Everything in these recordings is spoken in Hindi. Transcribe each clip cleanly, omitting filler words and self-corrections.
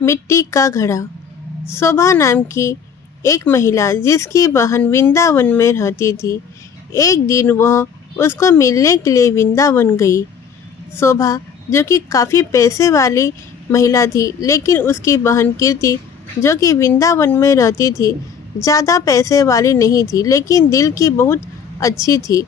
मिट्टी का घड़ा। शोभा नाम की एक महिला जिसकी बहन वृंदावन में रहती थी। एक दिन वह उसको मिलने के लिए वृंदावन गई। शोभा जो कि काफ़ी पैसे वाली महिला थी, लेकिन उसकी बहन कीर्ति जो कि वृंदावन में रहती थी, ज़्यादा पैसे वाली नहीं थी, लेकिन दिल की बहुत अच्छी थी।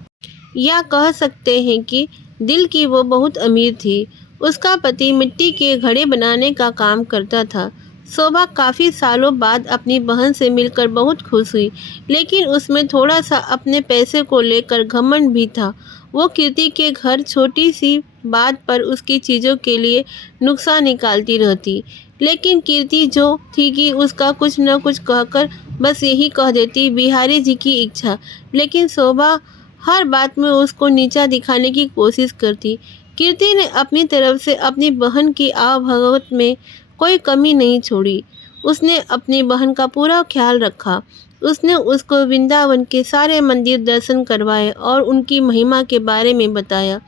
या कह सकते हैं कि दिल की वो बहुत अमीर थी। उसका पति मिट्टी के घड़े बनाने का काम करता था। शोभा काफ़ी सालों बाद अपनी बहन से मिलकर बहुत खुश हुई, लेकिन उसमें थोड़ा सा अपने पैसे को लेकर घमंड भी था। वो कीर्ति के घर छोटी सी बात पर उसकी चीज़ों के लिए नुक्सान निकालती रहती, लेकिन कीर्ति जो थी कि उसका कुछ न कुछ कहकर बस यही कह देती, बिहारी जी की इच्छा। लेकिन शोभा हर बात में उसको नीचा दिखाने की कोशिश करती। कीर्ति ने अपनी तरफ से अपनी बहन की आवभगत में कोई कमी नहीं छोड़ी। उसने अपनी बहन का पूरा ख्याल रखा। उसने उसको वृंदावन के सारे मंदिर दर्शन करवाए और उनकी महिमा के बारे में बताया।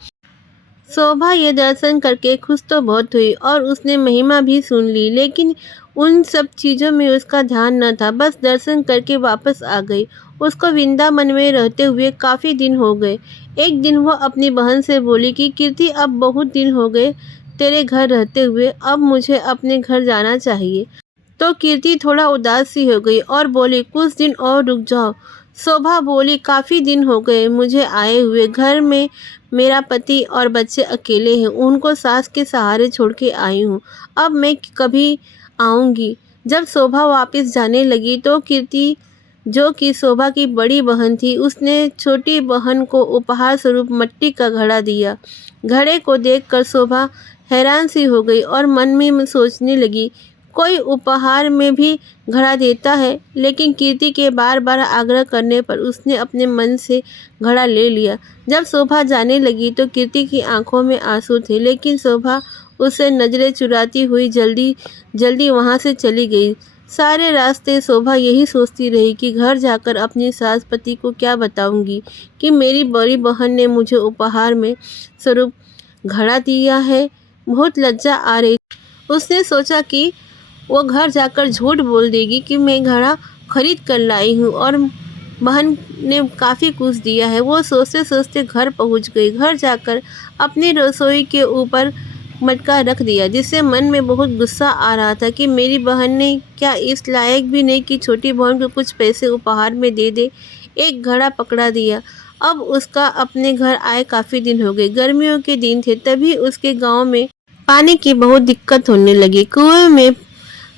शोभा ये दर्शन करके खुश तो बहुत हुई और उसने महिमा भी सुन ली, लेकिन उन सब चीज़ों में उसका ध्यान न था। बस दर्शन करके वापस आ गई। उसको वृंदावन में रहते हुए काफ़ी दिन हो गए। एक दिन वो अपनी बहन से बोली कि कीर्ति, अब बहुत दिन हो गए तेरे घर रहते हुए, अब मुझे अपने घर जाना चाहिए। तो कीर्ति थोड़ा उदास सी हो गई और बोली, कुछ दिन और रुक जाओ। शोभा बोली, काफ़ी दिन हो गए मुझे आए हुए। घर में मेरा पति और बच्चे अकेले हैं, उनको सास के सहारे छोड़ के आई हूँ। अब मैं कभी आऊँगी। जब शोभा वापस जाने लगी तो कीर्ति जो कि शोभा की बड़ी बहन थी, उसने छोटी बहन को उपहार स्वरूप मिट्टी का घड़ा दिया। घड़े को देखकर शोभा हैरान सी हो गई और मन में सोचने लगी, कोई उपहार में भी घड़ा देता है। लेकिन कीर्ति के बार बार आग्रह करने पर उसने अपने मन से घड़ा ले लिया। जब शोभा जाने लगी तो कीर्ति की आंखों में आंसू थे, लेकिन शोभा उससे नजरें चुराती हुई जल्दी जल्दी वहां से चली गई। सारे रास्ते शोभा यही सोचती रही कि घर जाकर अपनी सास पति को क्या बताऊंगी कि मेरी बड़ी बहन ने मुझे उपहार में स्वरूप घड़ा दिया है। बहुत लज्जा आ रही। उसने सोचा कि वो घर जाकर झूठ बोल देगी कि मैं घड़ा खरीद कर लाई हूँ और बहन ने काफ़ी कुछ दिया है। वो सोचते सोचते घर पहुँच गई। घर जाकर अपनी रसोई के ऊपर मटका रख दिया, जिससे मन में बहुत गुस्सा आ रहा था कि मेरी बहन ने क्या इस लायक भी नहीं कि छोटी बहन को कुछ पैसे उपहार में दे दे। एक घड़ा पकड़ा दिया। अब उसका अपने घर आए काफ़ी दिन हो गए। गर्मियों के दिन थे, तभी उसके गांव में पानी की बहुत दिक्कत होने लगी। कुएं में,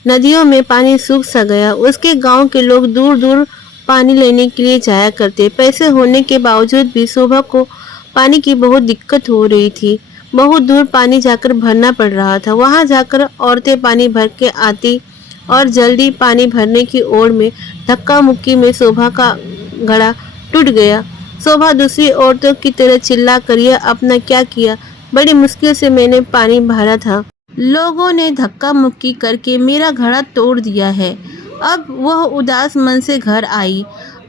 नदियों में पानी सूख सा गया। उसके गांव के लोग दूर दूर पानी लेने के लिए जाया करते। पैसे होने के बावजूद भी शोभा को पानी की बहुत दिक्कत हो रही थी। बहुत दूर पानी जाकर भरना पड़ रहा था। वहां जाकर औरतें पानी भर के आती और जल्दी पानी भरने की ओर में धक्का मुक्की में शोभा का घड़ा टूट गया। शोभा दूसरी औरतों की तरह चिल्ला कर, यह अपना क्या किया, बड़ी मुश्किल से मैंने पानी भरा था, लोगों ने धक्का मुक्की करके मेरा घड़ा तोड़ दिया है। अब वह उदास मन से घर आई।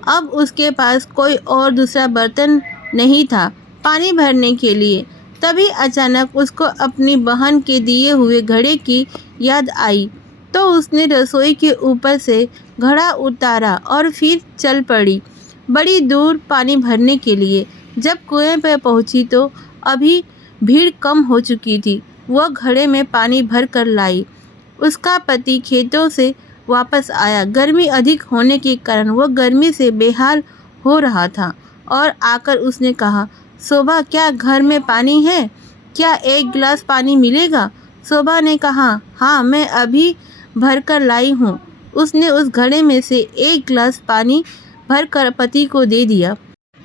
अब उसके पास कोई और दूसरा बर्तन नहीं था पानी भरने के लिए। तभी अचानक उसको अपनी बहन के दिए हुए घड़े की याद आई। तो उसने रसोई के ऊपर से घड़ा उतारा और फिर चल पड़ी बड़ी दूर पानी भरने के लिए। जब कुएं पर पहुंची तो अभी भीड़ कम हो चुकी थी। वह घड़े में पानी भर कर लाई। उसका पति खेतों से वापस आया। गर्मी अधिक होने के कारण वह गर्मी से बेहाल हो रहा था और आकर उसने कहा, शोभा, क्या घर में पानी है? क्या एक गिलास पानी मिलेगा? शोभा ने कहा, हाँ, मैं अभी भर कर लाई हूँ। उसने उस घड़े में से एक गिलास पानी भर कर पति को दे दिया।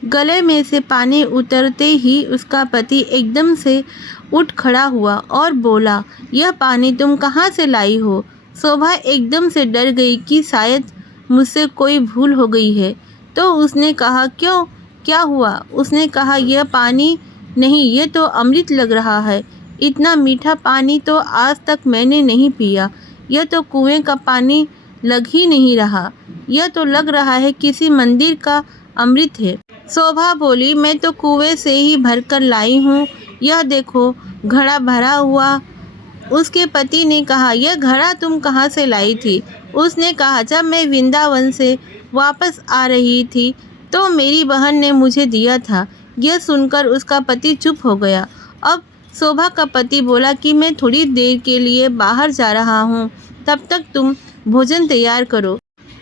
गले में से पानी उतरते ही उसका पति एकदम से उठ खड़ा हुआ और बोला, यह पानी तुम कहाँ से लाई हो? शोभा एकदम से डर गई कि शायद मुझसे कोई भूल हो गई है। तो उसने कहा, क्यों, क्या हुआ? उसने कहा, यह पानी नहीं, ये तो अमृत लग रहा है। इतना मीठा पानी तो आज तक मैंने नहीं पिया। यह तो कुएं का पानी लग ही नहीं रहा। यह तो लग रहा है किसी मंदिर का अमृत है। शोभा बोली, मैं तो कुएं से ही भरकर लाई हूँ। यह देखो, घड़ा भरा हुआ उसके पति ने कहा, यह घड़ा तुम कहाँ से लाई थी? उसने कहा, जब मैं वृंदावन से वापस आ रही थी तो मेरी बहन ने मुझे दिया था। यह सुनकर उसका पति चुप हो गया। अब शोभा का पति बोला कि मैं थोड़ी देर के लिए बाहर जा रहा हूँ, तब तक तुम भोजन तैयार करो।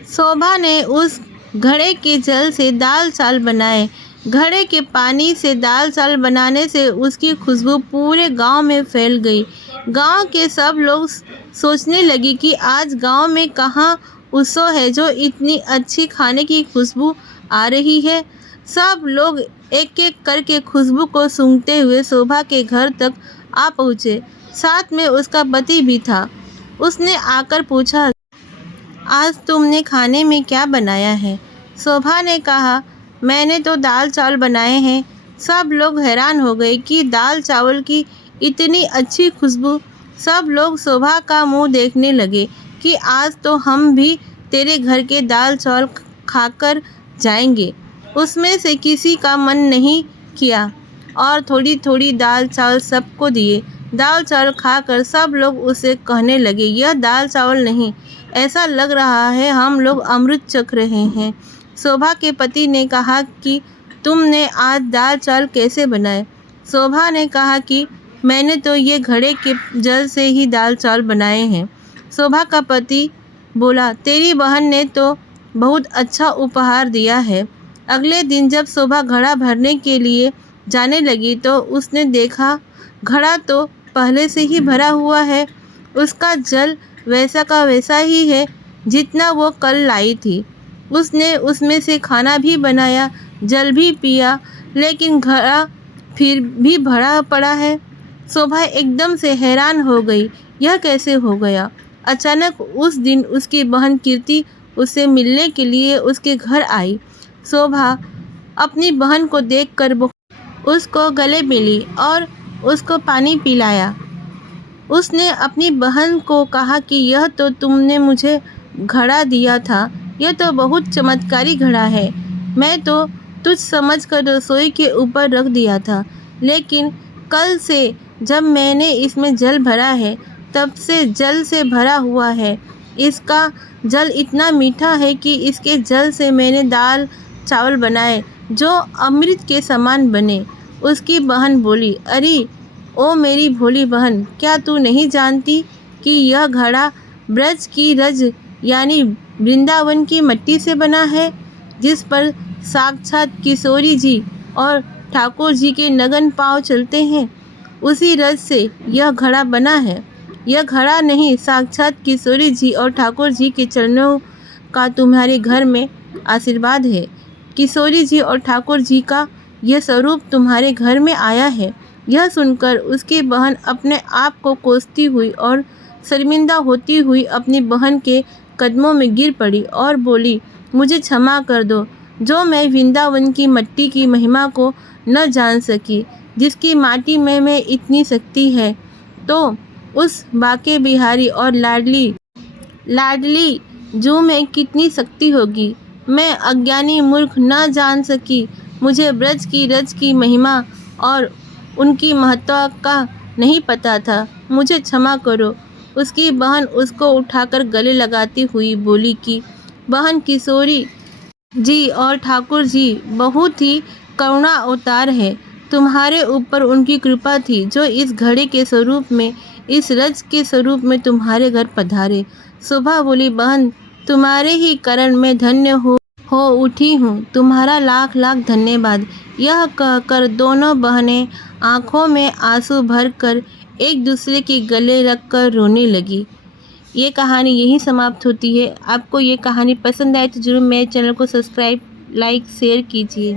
शोभा ने उस घड़े के जल से दाल चावल बनाए। घड़े के पानी से दाल चावल बनाने से उसकी खुशबू पूरे गांव में फैल गई। गांव के सब लोग सोचने लगे कि आज गांव में कहाँ उत्सव है जो इतनी अच्छी खाने की खुशबू आ रही है। सब लोग एक एक करके खुशबू को सूंघते हुए शोभा के घर तक आ पहुँचे। साथ में उसका पति भी था। उसने आकर पूछा, आज तुमने खाने में क्या बनाया है? शोभा ने कहा, मैंने तो दाल चावल बनाए हैं। सब लोग हैरान हो गए कि दाल चावल की इतनी अच्छी खुशबू। सब लोग शोभा का मुंह देखने लगे कि आज तो हम भी तेरे घर के दाल चावल खाकर जाएंगे। उसमें से किसी का मन नहीं किया और थोड़ी थोड़ी दाल चावल सबको दिए। दाल चावल खाकर सब लोग उसे कहने लगे, यह दाल चावल नहीं, ऐसा लग रहा है हम लोग अमृत चख रहे हैं। शोभा के पति ने कहा कि तुमने आज दाल चावल कैसे बनाए? शोभा ने कहा कि मैंने तो ये घड़े के जल से ही दाल चावल बनाए हैं। शोभा का पति बोला, तेरी बहन ने तो बहुत अच्छा उपहार दिया है। अगले दिन जब शोभा घड़ा भरने के लिए जाने लगी तो उसने देखा घड़ा तो पहले से ही भरा हुआ है। उसका जल वैसा का वैसा ही है जितना वो कल लाई थी। उसने उसमें से खाना भी बनाया, जल भी पिया, लेकिन घड़ा फिर भी भरा पड़ा है। शोभा एकदम से हैरान हो गई, यह कैसे हो गया? अचानक उस दिन उसकी बहन कीर्ति उससे मिलने के लिए उसके घर आई। शोभा अपनी बहन को देखकर उसको गले मिली और उसको पानी पिलाया। उसने अपनी बहन को कहा कि यह तो तुमने मुझे घड़ा दिया था, यह तो बहुत चमत्कारी घड़ा है। मैं तो तुझ समझकर रसोई के ऊपर रख दिया था, लेकिन कल से जब मैंने इसमें जल भरा है तब से जल से भरा हुआ है। इसका जल इतना मीठा है कि इसके जल से मैंने दाल चावल बनाए जो अमृत के समान बने। उसकी बहन बोली, अरे ओ मेरी भोली बहन, क्या तू नहीं जानती कि यह घड़ा ब्रज की रज यानी वृंदावन की मिट्टी से बना है, जिस पर साक्षात किशोरी जी और ठाकुर जी के नगन पाँव चलते हैं। उसी रज से यह घड़ा बना है। यह घड़ा नहीं, साक्षात किशोरी जी और ठाकुर जी के चरणों का तुम्हारे घर में आशीर्वाद है। किशोरी जी और ठाकुर जी का यह स्वरूप तुम्हारे घर में आया है। यह सुनकर उसकी बहन अपने आप को कोसती हुई और शर्मिंदा होती हुई अपनी बहन के कदमों में गिर पड़ी और बोली, मुझे क्षमा कर दो जो मैं वृंदावन की मिट्टी की महिमा को न जान सकी। जिसकी माटी में इतनी शक्ति है तो उस बाके बिहारी और लाडली जू में कितनी शक्ति होगी। मैं अज्ञानी मूर्ख न जान सकी। मुझे ब्रज की रज की महिमा और उनकी महत्ता का नहीं पता था। मुझे क्षमा करो। उसकी बहन उसको उठाकर गले लगाती हुई बोली कि बहन किशोरी जी और ठाकुर जी बहुत ही करुणा अवतार है। तुम्हारे ऊपर उनकी कृपा थी जो इस घड़े के स्वरूप में, इस रज के स्वरूप में तुम्हारे घर पधारे। शोभा बोली, बहन तुम्हारे ही कारण मैं धन्य हो उठी हूँ। तुम्हारा लाख लाख धन्यवाद। यह कहकर दोनों बहनें आंखों में आंसू भरकर एक दूसरे के गले रखकर रोने लगी। ये कहानी यहीं समाप्त होती है। आपको ये कहानी पसंद आए तो जरूर मेरे चैनल को सब्सक्राइब, लाइक, शेयर कीजिए।